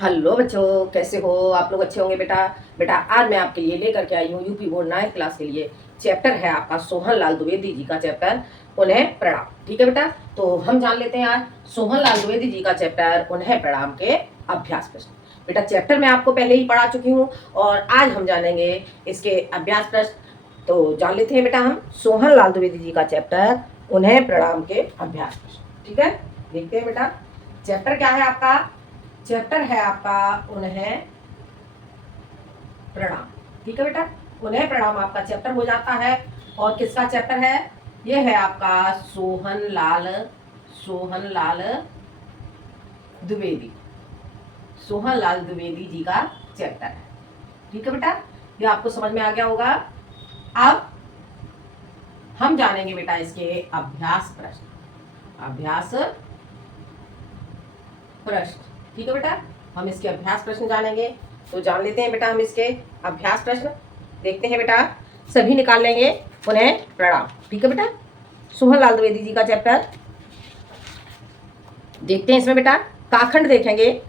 Hello बच्चों, कैसे हो आप लोग? अच्छे होंगे बेटा। बेटा आज मैं आपके लिए लेकर के आई हूँ यूपी बोर्ड 9th क्लास के लिए। चैप्टर है आपका सोहन लाल द्विवेदी जी का चैप्टर उन्हें प्रणाम। ठीक है बेटा, तो हम जान लेते हैं आज सोहन लाल द्विवेदी जी का चैप्टर उन्हें प्रणाम के अभ्यास प्रश्न। बेटा चैप्टर मैं आपको पहले ही पढ़ा चुकी हूँ और आज हम जानेंगे इसके अभ्यास प्रश्न। तो जान लेते हैं बेटा हम सोहन लाल द्विवेदी जी का चैप्टर उन्हें प्रणाम के अभ्यास प्रश्न। ठीक है, देखते हैं बेटा चैप्टर क्या है आपका। चैप्टर है आपका उन्हें प्रणाम। ठीक है बेटा, उन्हें प्रणाम आपका चैप्टर हो जाता है। और किसका चैप्टर है? ये है आपका सोहन लाल द्विवेदी। सोहन लाल द्विवेदी जी का चैप्टर है। ठीक है बेटा, ये आपको समझ में आ गया होगा। अब हम जानेंगे बेटा इसके अभ्यास प्रश्न। अभ्यास प्रश्न, ठीक है बेटा, हम इसके अभ्यास प्रश्न जानेंगे। तो जान लेते हैं बेटा हम इसके अभ्यास प्रश्न। देखते हैं बेटा, सभी निकाल लेंगे उन्हें प्रणाम। ठीक है बेटा, सोहन लाल द्विवेदी जी का चैप्टर देखते हैं। इसमें बेटा काखंड देखेंगे,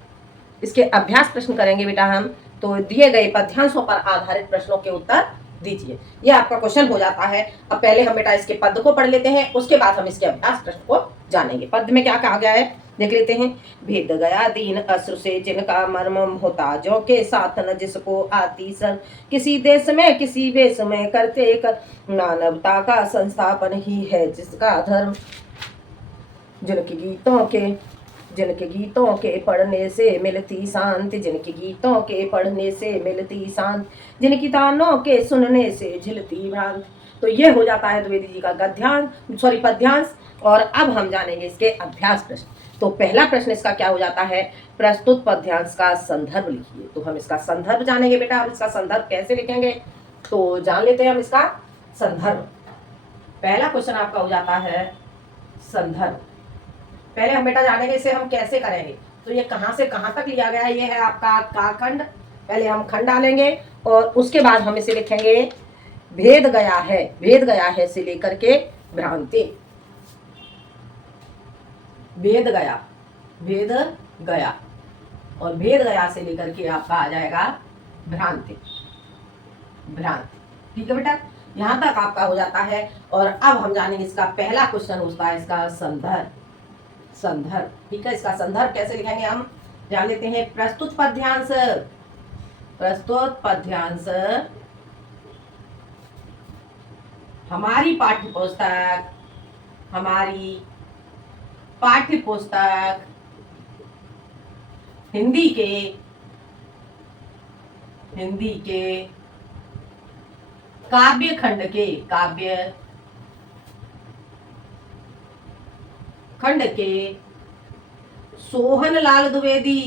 इसके अभ्यास प्रश्न करेंगे बेटा हम। तो दिए गए पद्यांशों पर आधारित प्रश्नों के उत्तर दीजिए, ये आपका क्वेश्चन हो जाता है। अब पहले हम बेटा इसके पद को पढ़ लेते हैं, उसके बाद हम इसके अभ्यास प्रश्न को जानेंगे। पद में क्या कहा गया है देख लेते हैं। भेद गया दीन अश्रु से जिनका मर्म होता, जो के साथ न जिसको आती सर, किसी देश में किसी वेश में करते एक, मानवता का संस्थापन ही है जिसका धर्म। जिनके गीतों के पढ़ने से मिलती शांति, जिनके गीतों के पढ़ने से मिलती शांति, जिनकी तानों के सुनने से झिलती भ्रांति। तो ये हो जाता है द्विवेदी जी का पद्यांश। और अब हम जानेंगे इसके अभ्यास प्रश्न। तो पहला प्रश्न इसका क्या हो जाता है, प्रस्तुत पद्यांश का संदर्भ लिखिए। तो हम इसका संदर्भ जानेंगे बेटा। हम इसका संदर्भ कैसे लिखेंगे तो जान लेते हैं हम इसका संदर्भ। पहला क्वेश्चन आपका हो जाता है संदर्भ। पहले हम बेटा जानेंगे इसे हम कैसे करेंगे। तो ये कहां से कहां तक लिया गया है, ये है आपका काखंड। पहले हम खंड डालेंगे और उसके बाद हम इसे लिखेंगे भेद गया है से लेकर के भ्रांति। भेद गया और भेद गया से लेकर के आपका आ जाएगा भ्रांति। ठीक है बेटा, यहां तक आपका हो जाता है। और अब हम जानेंगे इसका पहला क्वेश्चन होता है इसका संदर्भ। ठीक है, इसका संदर्भ कैसे लिखेंगे हम जान लेते हैं। प्रस्तुत पद्यांश हमारी पाठ्य पुस्तक हिंदी के काव्य खंड के सोहन लाल द्विवेदी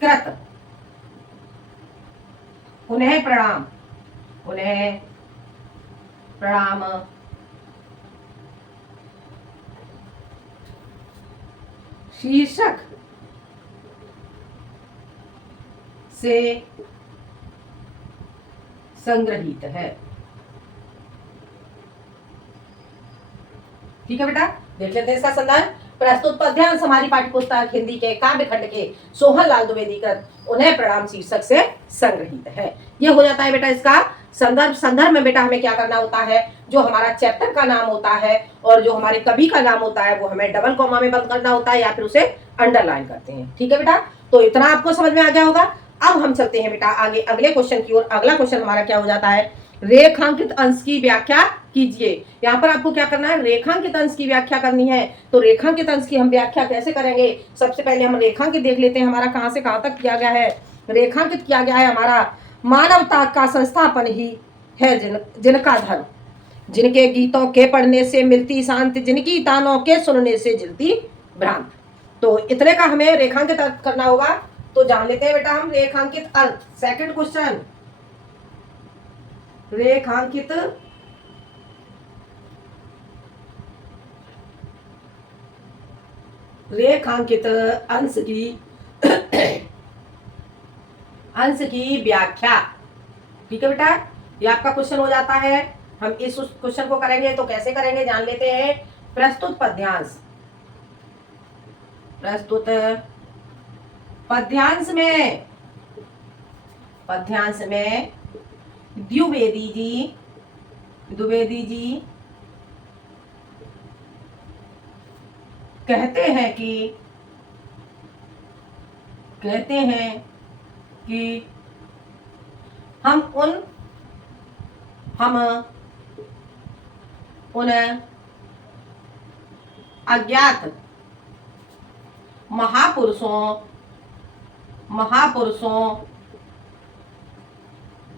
कृत उन्हें प्रणाम शीर्षक से संग्रहित है। ठीक है बेटा, देख लेते हैं इसका संदर्भ। प्रस्तुत पद्यांश हमारी पाठ्य पुस्तक हिंदी के काव्य खंड के सोहन लाल द्विवेदी कृत उन्हें प्रणाम शीर्षक से संग्रहित है। यह हो जाता है बेटा इसका संदर्भ। संदर्भ में बेटा हमें क्या करना होता है, जो हमारा चैप्टर का नाम होता है और जो हमारे कवि का नाम होता है वो हमें डबल कॉमा में बंद करना होता है या फिर उसे अंडरलाइन करते हैं। ठीक है बेटा, तो इतना आपको समझ में आ गया होगा। अब हम चलते हैं बेटा आगे अगले क्वेश्चन की ओर। अगला क्वेश्चन हमारा क्या हो जाता है, रेखांकित अंश की व्याख्या कीजिए। यहाँ पर आपको क्या करना है, रेखांकित अंश की व्याख्या करनी है। तो रेखांकित अंश की हम व्याख्या कैसे करेंगे, सबसे पहले हम रेखांकित देख लेते हैं हमारा कहां से कहां तक किया गया है। रेखांकित किया गया है हमारा मानवता का संस्थापन ही है जिनका धर्म, जिनके गीतों के पढ़ने से मिलती शांति, जिनकी तानों के सुनने से झिलती भ्रांत। तो इतने का हमें रेखांकित अर्थ करना होगा। तो जान लेते हैं बेटा हम रेखांकित अर्थ। सेकंड क्वेश्चन, रेखांकित अंश की व्याख्या। ठीक है बेटा, ये आपका क्वेश्चन हो जाता है। हम इस क्वेश्चन को करेंगे तो कैसे करेंगे जान लेते हैं। प्रस्तुत पद्यांश, प्रस्तुत पद्यांश में, पद्यांश में द्विवेदी जी, द्विवेदी जी कहते हैं कि हम उन अज्ञात महापुरुषों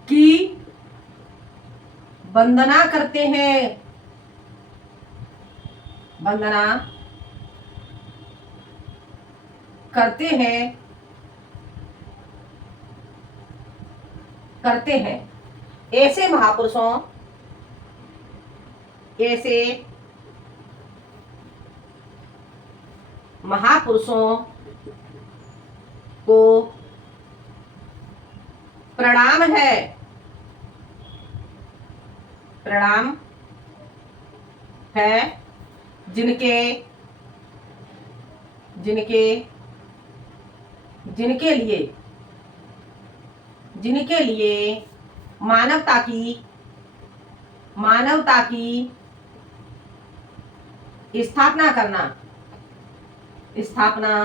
की वंदना करते हैं, वंदना करते हैं ऐसे महापुरुषों को प्रणाम है, प्रणाम है, जिनके लिए मानवता की स्थापना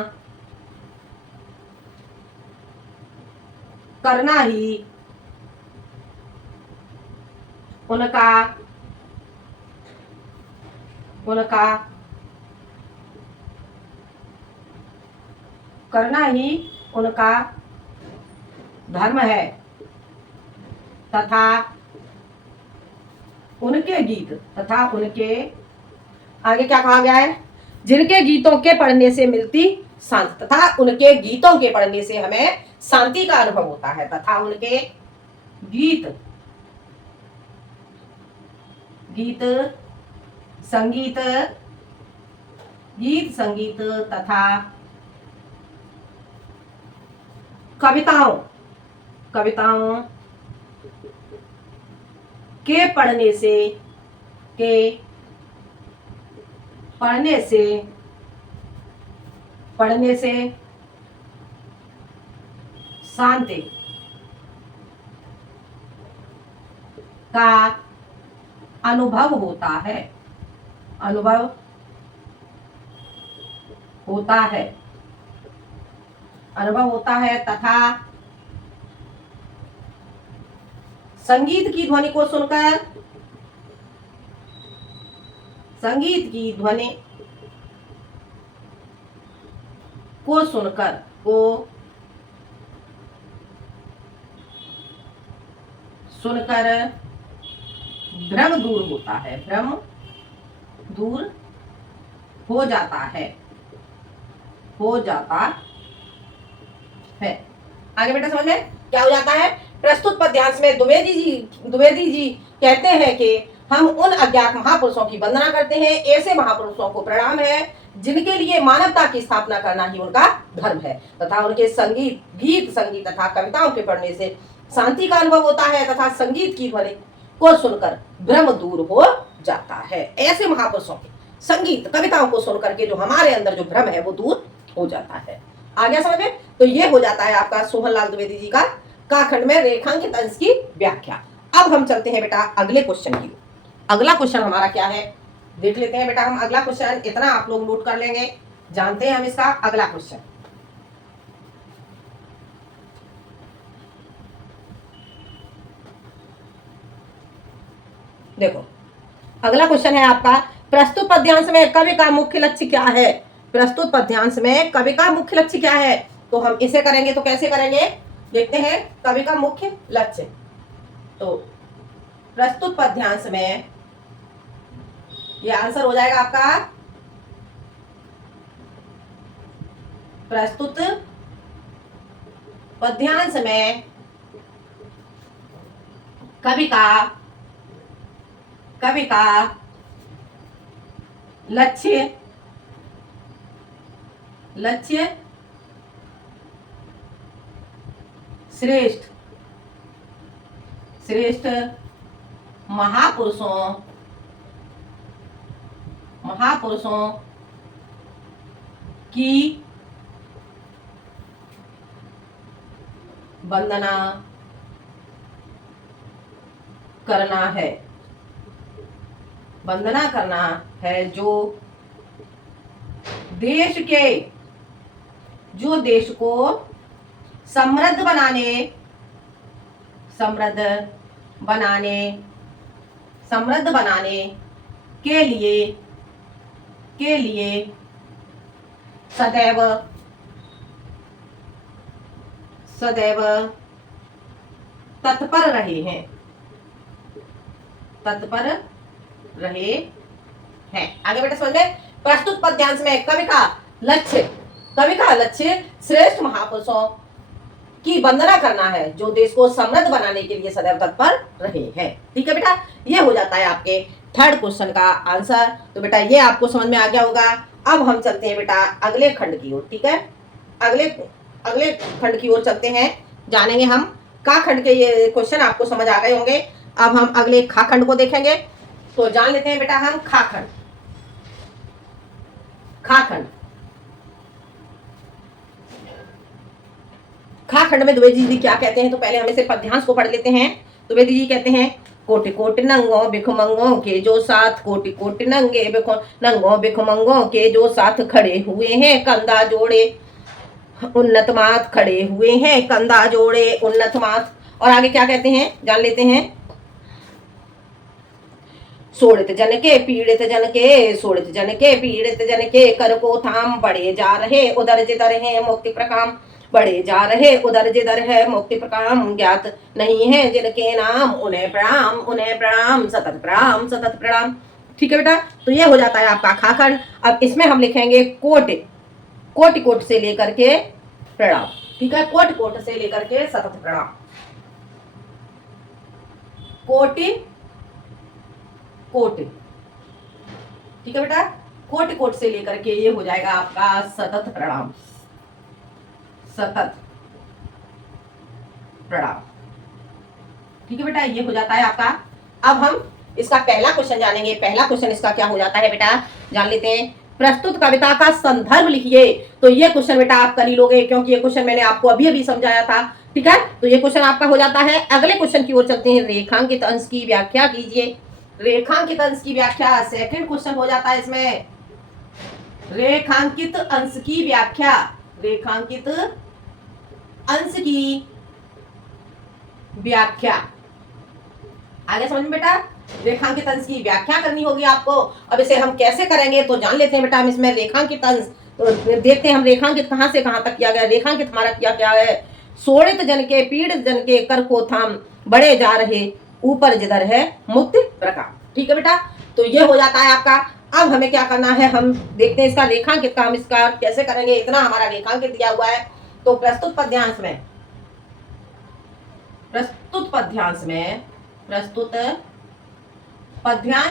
करना ही उनका धर्म है, तथा उनके आगे क्या कहा गया है, जिनके गीतों के पढ़ने से मिलती शांति, तथा उनके गीतों के पढ़ने से हमें शांति का अनुभव होता है, तथा उनके गीत संगीत तथा कविताओं के पढ़ने से शांति का अनुभव होता है तथा संगीत की ध्वनि को सुनकर भ्रम दूर होता है, भ्रम दूर हो जाता है। आगे बेटा समझ में क्या हो जाता है। प्रस्तुत पद्यांश में द्विवेदी जी कहते हैं कि हम उन अज्ञात महापुरुषों की वंदना करते हैं, ऐसे महापुरुषों को प्रणाम है जिनके लिए मानवता की स्थापना करना ही उनका धर्म है, तथा उनके गीत संगीत तथा कविताओं के पढ़ने से शांति का अनुभव होता है, तथा संगीत की ध्वनि को सुनकर भ्रम दूर हो जाता है। ऐसे महापुरुषों के संगीत कविताओं को सुनकर के जो हमारे अंदर जो भ्रम है वो दूर हो जाता है। आ गया समझ में। तो ये हो जाता है आपका सोहनलाल द्विवेदी जी का खंड में रेखांकित अंश की व्याख्या। अब हम चलते हैं बेटा अगले क्वेश्चन की। अगला क्वेश्चन हमारा क्या है देख लेते हैं बेटा हम। अगला क्वेश्चन इतना आप लोग नोट कर लेंगे, जानते हैं हम इसका अगला क्वेश्चन। देखो अगला क्वेश्चन है आपका, प्रस्तुत पद्यांश में कवि का मुख्य लक्ष्य क्या है। प्रस्तुत पद्यांश में कवि का मुख्य लक्ष्य क्या है, तो हम इसे करेंगे तो कैसे करेंगे देखते हैं। कवि का मुख्य लक्ष्य, तो प्रस्तुत पद्यांश में ये आंसर हो जाएगा आपका प्रस्तुत पद्यांश में कवि का लक्ष्य श्रेष्ठ महापुरुषों महापुरुषों की वंदना करना है, वंदना करना है जो देश को समृद्ध बनाने समृद्ध बनाने के लिए सदैव तत्पर रहे हैं। आगे बेटा समझ में। प्रस्तुत पद्यांश में कवि का लक्ष्य श्रेष्ठ महापुरुषों की वंदना करना है जो देश को समृद्ध बनाने के लिए सदैव तत्पर रहे हैं। ठीक है बेटा, ये हो जाता है आपके थर्ड क्वेश्चन का आंसर। तो बेटा ये आपको समझ में आ गया होगा। अब हम चलते हैं बेटा अगले खंड की ओर। ठीक है, अगले खंड की ओर चलते हैं, जानेंगे हम का खंड के। ये क्वेश्चन आपको समझ आ गए होंगे। अब हम अगले खा खंड को देखेंगे। तो जान लेते हैं बेटा हम खा खंड। खा खंड में द्विवेदी जी क्या कहते हैं, तो पहले हम इसे पद्यांश को पढ़ लेते हैं। द्विवेदी जी कहते हैं, कोटि कोटि नंगों भिखमंगों के जो साथ, कोटि कोटि नंगों भिखमंगों के जो साथ खड़े हुए हैं कंधा जोड़े उन्नत मात, खड़े हुए हैं कंधा जोड़े उन्नत मात। और आगे क्या कहते हैं जान लेते हैं। शोणित जन के पीड़ित जन के, शोणित जन के पीड़ित जन के कर को थाम बढ़े जा रहे उधर जिधर है मुक्ति प्रकाम, बढ़े जा रहे उधर जिधर है मुक्ति प्रकाम, ज्ञात नहीं है जिनके नाम उन्हें प्रणाम सतत प्रणाम। ठीक है बेटा, तो ये हो जाता है आपका खाखंड। अब इसमें हम लिखेंगे कोटि से लेकर के प्रणाम। ठीक है, कोटि से लेकर के सतत प्रणाम, कोटि। ठीक है बेटा, कोटि से लेकर के ये हो जाएगा आपका सतत प्रणाम। ठीक है बेटा, ये हो जाता है आपका। अब हम इसका पहला क्वेश्चन जानेंगे। पहला क्वेश्चन इसका क्या हो जाता है बेटा, जान लेते हैं। प्रस्तुत कविता का संदर्भ लिखिए। तो ये क्वेश्चन बेटा आप कर ही लोगे, क्योंकि ये क्वेश्चन मैंने आपको अभी समझाया था। ठीक है, तो ये क्वेश्चन आपका हो जाता है। अगले क्वेश्चन की ओर चलते हैं। रेखांकित अंश की व्याख्या कीजिए। रेखांकित अंश की व्याख्या सेकंड क्वेश्चन हो जाता है इसमें। रेखांकित अंश की व्याख्या, रेखांकित अंश की व्याख्या। आगे समझ में बेटा, रेखांकित अंश की व्याख्या करनी होगी आपको। अब इसे हम कैसे करेंगे तो जान लेते हैं बेटा हम इसमें। रेखांकित अंश तो देखते हैं हम रेखांकित कहां से कहां तक किया गया। रेखांकित हमारा किया गया है, शोणित जन के पीड़ित जन के कर को थाम बढ़े जा रहे ऊपर जिधर है मुक्ति प्रकाम। ठीक है बेटा, तो ये हो जाता है आपका। अब हमें क्या करना है, हम देखते हैं इसका रेखांकित का हम इसका कैसे करेंगे। इतना हमारा रेखांकित दिया हुआ है। तो प्रस्तुत पद्यांश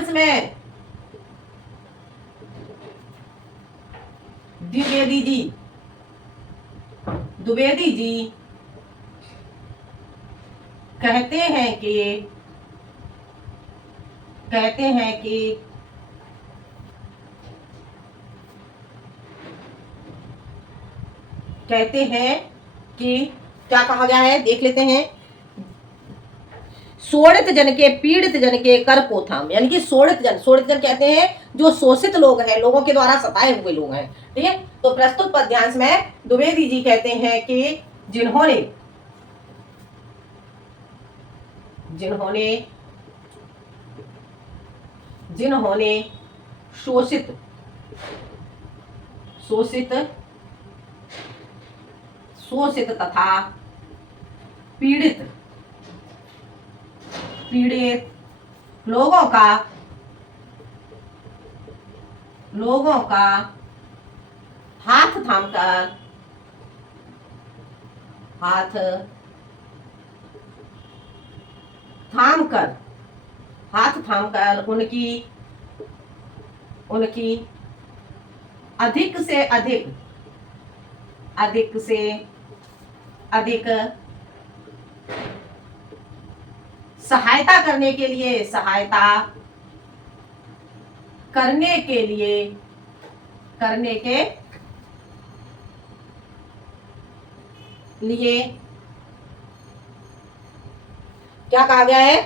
में द्विवेदी जी कहते हैं कि क्या कहा गया है देख लेते हैं। शोणित जन के पीड़ित जन के कर को थाम, यानी कि शोणित जन कहते हैं जो शोषित लोग हैं, लोगों के द्वारा सताए हुए लोग हैं। ठीक है, तो प्रस्तुत पद्यांश में द्विवेदी जी कहते हैं कि जिन्होंने शोषित तथा पीड़ित लोगों का हाथ थाम कर उनकी अधिक से अधिक सहायता करने के लिए, सहायता करने के लिए, करने के लिए क्या कहा गया है,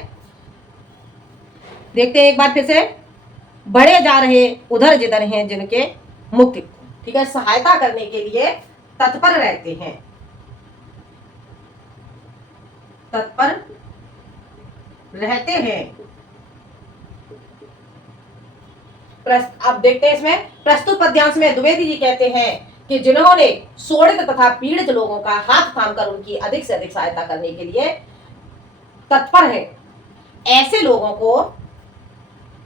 देखते हैं एक बार फिर से। बढ़े जा रहे उधर जिधर हैं जिनके मुक्ति, ठीक है, सहायता करने के लिए तत्पर रहते हैं, तत्पर रहते हैं। अब देखते हैं इसमें प्रस्तुत पद्यांश में द्विवेदी जी कहते हैं कि जिन्होंने शोषित तथा पीड़ित लोगों का हाथ थामकर उनकी अधिक से अधिक सहायता करने के लिए तत्पर है, ऐसे लोगों को,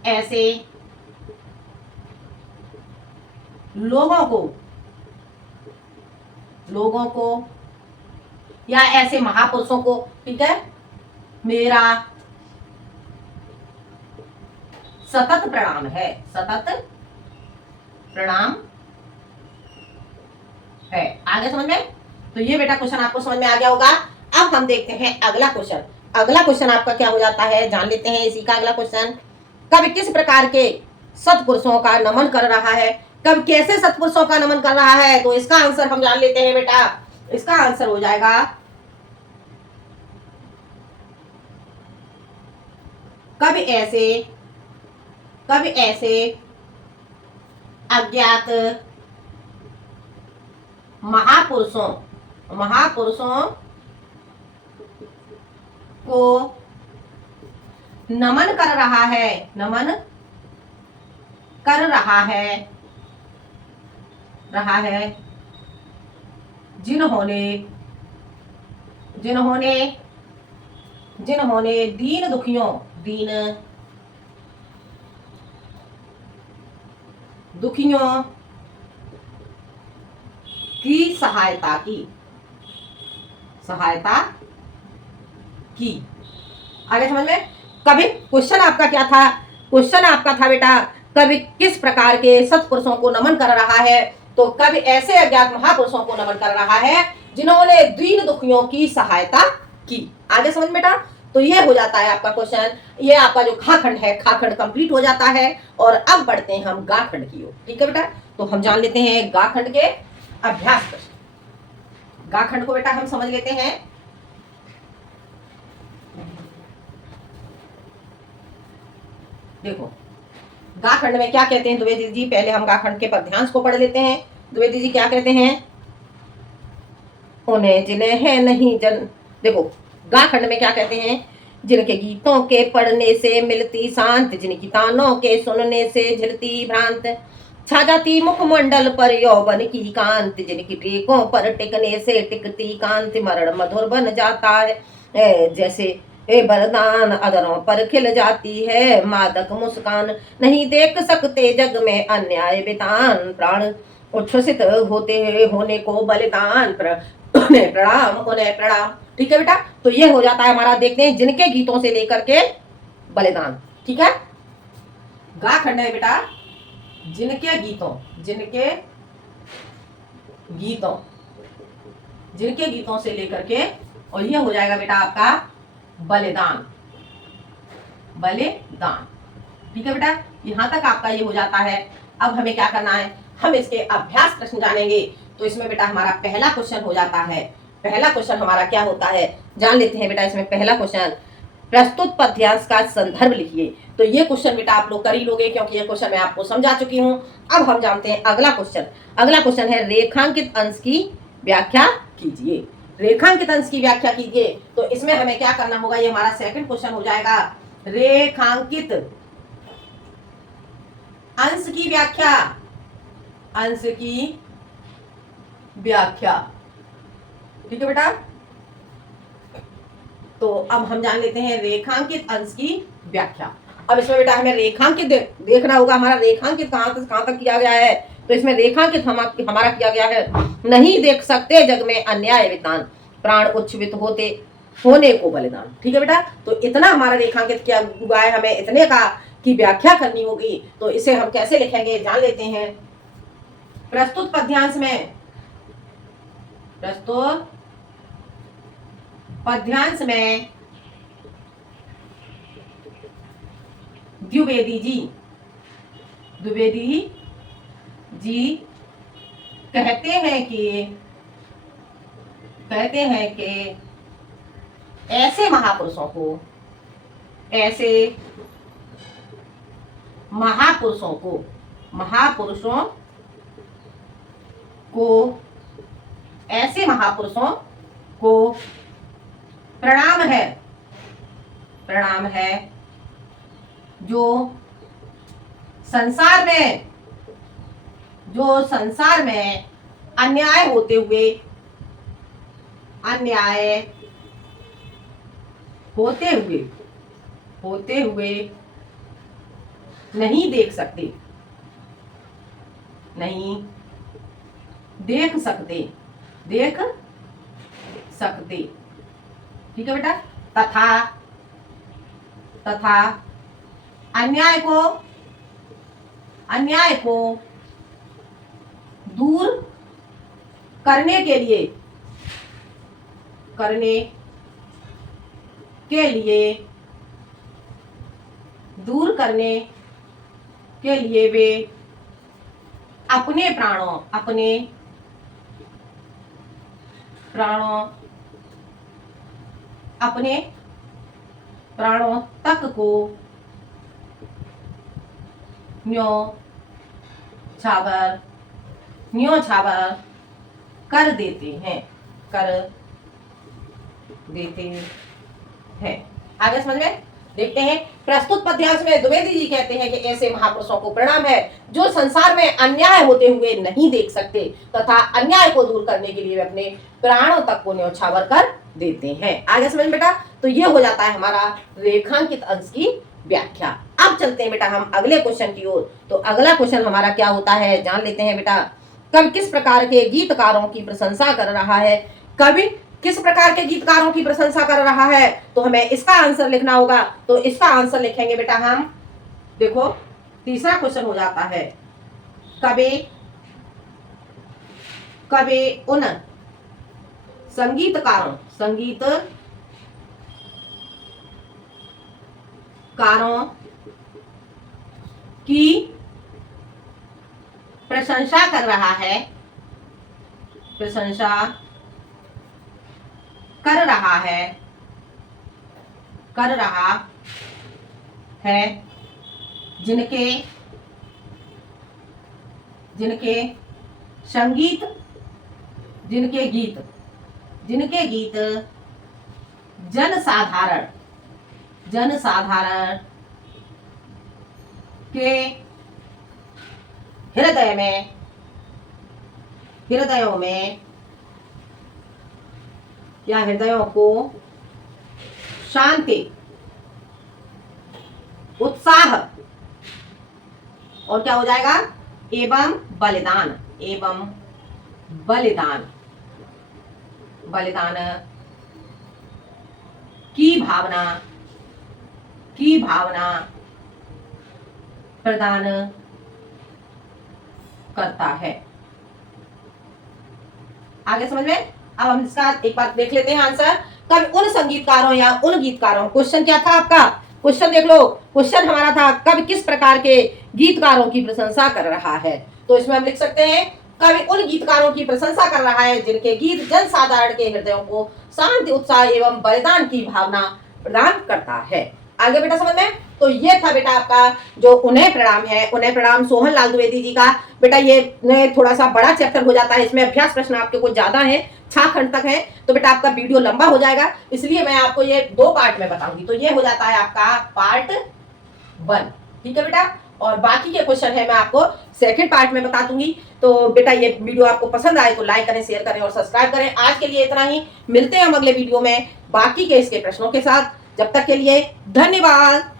ऐसे लोगों को या ऐसे महापुरुषों को, ठीक है, मेरा सतत प्रणाम है, सतत प्रणाम है। आगे समझ में? तो ये बेटा क्वेश्चन आपको समझ में आ गया होगा। अब हम देखते हैं अगला क्वेश्चन। अगला क्वेश्चन आपका क्या हो जाता है, जान लेते हैं इसी का अगला क्वेश्चन। कब किस प्रकार के सत्पुरुषों का नमन कर रहा है, कब कैसे सत्पुरुषों का नमन कर रहा है, तो इसका आंसर हम जान लेते हैं बेटा। इसका आंसर हो जाएगा कब ऐसे अज्ञात महापुरुषों को नमन कर रहा है, जिन्होंने दीन दुखियों की सहायता की। आगे समझ में? कभी क्वेश्चन आपका क्या था, क्वेश्चन आपका था बेटा कभी किस प्रकार के सत्पुरुषों को नमन कर रहा है, तो कभी ऐसे अज्ञात महापुरुषों को नमन कर रहा है जिन्होंने दीन दुखियों की सहायता की। आगे समझ बेटा? तो ये हो जाता है आपका क्वेश्चन, ये आपका जो खा खंड है, खा खंड कंप्लीट हो जाता है। और अब बढ़ते हैं हम गा खंड की ओर, ठीक है बेटा। तो हम जान लेते हैं गा खंड के अभ्यास प्रश्न। गा खंड को बेटा हम समझ लेते हैं। देखो गा खंड में क्या कहते हैं द्विवेदी जी, पहले हम गा खंड के पद्यांश को पढ़ लेते हैं। द्विवेदी जी क्या कहते हैं, उन्हें जिन्हें है नहीं जन, देखो गा खंड में क्या कहते हैं, जिनके गीतों के पढ़ने से मिलती शांत, जिनकी तानों के सुनने से झिलती भ्रांत, छा जाती मुखमंडल पर यौवन की कांत, जिनकी टेकों पर टिकने से टिकती कांत, मरण मधुर बन जाता है जैसे बरदान, अदरों पर खिल जाती है मादक मुस्कान, नहीं देख सकते जग में अन्याय वितान, प्राण उच्छ्वसित होते होने को बलिदान, प्रणाम उन्हें प्रणाम। ठीक है बेटा, तो ये हो जाता है हमारा, देखते हैं जिनके गीतों से लेकर के बलिदान। ठीक है, गा खंड है बेटा जिनके गीतों से लेकर के, और ये हो जाएगा बेटा आपका बलिदान। ठीक है बेटा, यहां तक आपका ये हो जाता है। अब हमें क्या करना है, हम इसके अभ्यास प्रश्न जानेंगे। तो इसमें बेटा हमारा पहला क्वेश्चन हो जाता है, पहला क्वेश्चन हमारा क्या होता है जान लेते हैं बेटा। इसमें पहला क्वेश्चन, प्रस्तुत पद्यांश का संदर्भ लिखिए। तो ये क्वेश्चन बेटा आप लोग कर ही लोगे, क्योंकि ये क्वेश्चन मैं आपको समझा चुकी हूं। अब हम जानते हैं अगला क्वेश्चन। अगला क्वेश्चन है रेखांकित अंश की व्याख्या कीजिए। रेखांकित अंश की व्याख्या कीजिए। तो इसमें हमें क्या करना होगा, ये हमारा सेकंड क्वेश्चन हो जाएगा। रेखांकित अंश की व्याख्या, अंश की व्याख्या। ठीक है बेटा, तो अब हम जान लेते हैं रेखांकित अंश की व्याख्या। अब इसमें बेटा हमें रेखांकित देखना होगा, हमारा रेखांकित कहां तक किया गया है। तो इसमें रेखांकित हमारा किया गया है, नहीं देख सकते जग में अन्याय वितान, प्राण उच्छ्वित होने को बलिदान। ठीक है बेटा, तो इतना हमारा रेखांकित किया हुआ है, हमें इतने का की व्याख्या करनी होगी। तो इसे हम कैसे लिखेंगे जान लेते हैं। प्रस्तुत पद्यांश में द्विवेदी जी, द्विवेदी जी कहते हैं कि ऐसे महापुरुषों को, ऐसे महापुरुषों को, महापुरुषों को, ऐसे महापुरुषों को प्रणाम है, प्रणाम है, जो संसार में अन्याय होते हुए नहीं देख सकते, नहीं देख सकते, ठीक है बेटा। तथा अन्याय को दूर करने के लिए वे अपने प्राणों तक को न्योछावर कर देते हैं। आगे समझ में देखते हैं। प्रस्तुत पद्यांश में द्विवेदी जी कहते हैं कि ऐसे महापुरुषों को प्रणाम है जो संसार में अन्याय होते हुए नहीं देख सकते तथा अन्याय को दूर करने के लिए वे अपने प्राणों तक को न्योछावर कर देते हैं। आगे समझ बेटा। तो ये हो जाता है हमारा रेखांकित अंश की व्याख्या। अब चलते हैं बेटा हम अगले क्वेश्चन की ओर। तो अगला क्वेश्चन हमारा क्या होता है जान लेते हैं बेटा। कवि किस प्रकार के गीतकारों की प्रशंसा कर रहा है? कवि किस प्रकार के गीतकारों की प्रशंसा कर रहा है? तो हमें इसका आंसर लिखना होगा। तो इसका आंसर लिखेंगे बेटा हम, देखो तीसरा क्वेश्चन हो जाता है, कवि उन संगीतकारों की प्रशंसा कर रहा है जिनके गीत जनसाधारण के हृदयों को शांति, उत्साह और क्या हो जाएगा एवं बलिदान की भावना प्रदान करता है। आगे समझ में। अब हम इसका एक बार देख लेते हैं आंसर। कवि उन संगीतकारों या उन गीतकारों, क्वेश्चन क्या था आपका, क्वेश्चन देख लो। क्वेश्चन हमारा था कवि किस प्रकार के गीतकारों की प्रशंसा कर रहा है। तो इसमें हम लिख सकते हैं कवि उन गीतकारों की प्रशंसा कर रहा है जिनके गीत जनसाधारण के हृदयों को शांति, उत्साह एवं बलिदान की भावना प्रदान करता है। आगे बेटा समझ में। तो ये था बेटा आपका जो उन्हें प्रणाम है, उन्हें प्रणाम सोहन लाल द्विवेदी जी का। बेटा ये थोड़ा सा बड़ा चैप्टर हो जाता है, इसमें अभ्यास प्रश्न आपके कुछ ज्यादा है, 6 खंड तक है। तो बेटा आपका वीडियो लंबा हो जाएगा, इसलिए मैं आपको ये 2 पार्ट में बताऊंगी। तो ये हो जाता है आपका पार्ट 1, ठीक है बेटा। और बाकी के क्वेश्चन है मैं आपको सेकंड पार्ट में बता दूंगी। तो बेटा ये वीडियो आपको पसंद आए तो लाइक करें, शेयर करें और सब्सक्राइब करें। आज के लिए इतना ही, मिलते हैं हम अगले वीडियो में बाकी के इसके प्रश्नों के साथ। जब तक के लिए धन्यवाद।